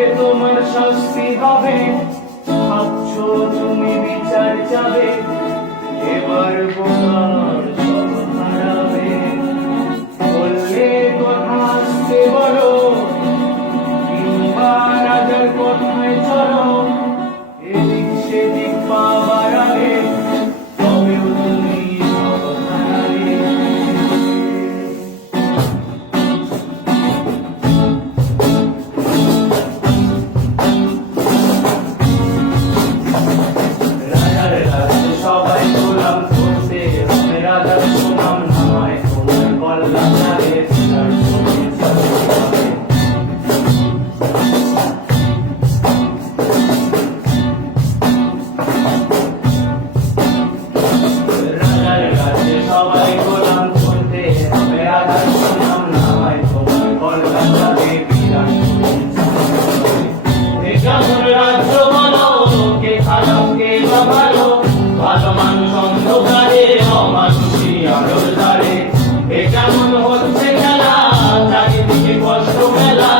তবে তোমার শাস্তি হবে। ভাবছো তুমি বিচার চাবে, এবার বোকার সব হারাবে। বললে কথা আসতে বলো, কিংবা রাজার কথায় চলো, এদিক সেদিক পা বাড়ালে তবেও তুমি সব হারালে। রাজার রাজ্যে সবাই গোলাম করতে হবে, রাজার সুনাম নয় তোমার বল্লা চালে বিচার করে চলতে হবে। রাজার রাজ্যে সবাই গোলাম করতে হবে, রাজার সুনাম নয় তোমার বল্লা চালে বিচার করে চলতে হবে। এ কেমন রাজ্য বলো, কে খারাপ কে বা ভালো, ভালো মানুষ অন্ধকারে, অমানুষী আলোর দ্বারে। এ কেমন হচ্ছে খেলা, চারিদিকে কষ্ট মেলা,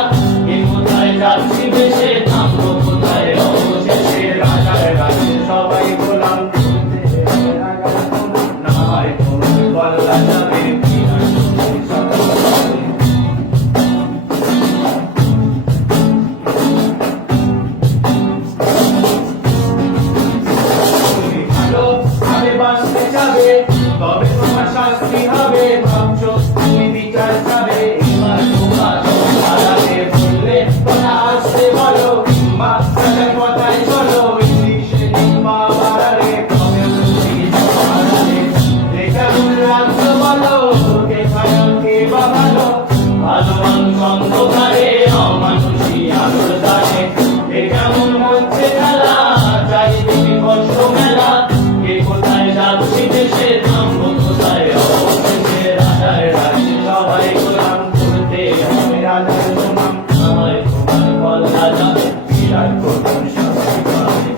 কে কোথায় যাচ্ছি দেশে, থামবো কোথায় অবশেষে। রাজার রাজ্যে সবাই গোলাম করতে হবে, রাজার সুনাম না হয় তোমার বল্লা যাবে বিচার করে চলতে হবে। তুমি ভালো ভাবে বাঁচতে চাবে, তবে তোমার শাস্তি হবে। ভাবছো তুমি বিচার চাবে, এবার বোকা সব হারাবে। বললে কথা আসতে বলো, কিংবা রাজার কথায় চলো, এদিক সেদিক পা বাড়ালে তবেও তুমি সব হারালে। এ কেমন রাজ্য বলো, কে খারাপ কে বা ভালো, ভালো মানুষ অন্ধকারে, অমানুষী আলোর দ্বারে। এ কেমন হচ্ছে খেলা, চারিদিকে কষ্ট মেলা, কে কোথায় যাচ্ছি দেশে, থামবো কোথায় অবশেষে। রাজার রাজ্যে সবাই গোলাম করতে হবে, রাজার সুনাম না হয় তোমার বল্লা যাবে বিরাট কঠিন শাস্তি পাবে।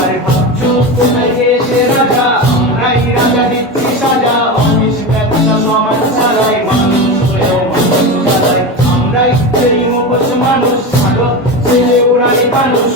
আরে ভাবছো কোথায় গেছে রাজা, আমরাই রাজা দিচ্ছি সাজা। অফিস ব্যবসা সমাজ চালাই, মানুষ হয়েও মানুষ চালাই। আমরাই সেই মুখোশ মানুষ, ভালো ছেলে ওরাই মানুষ।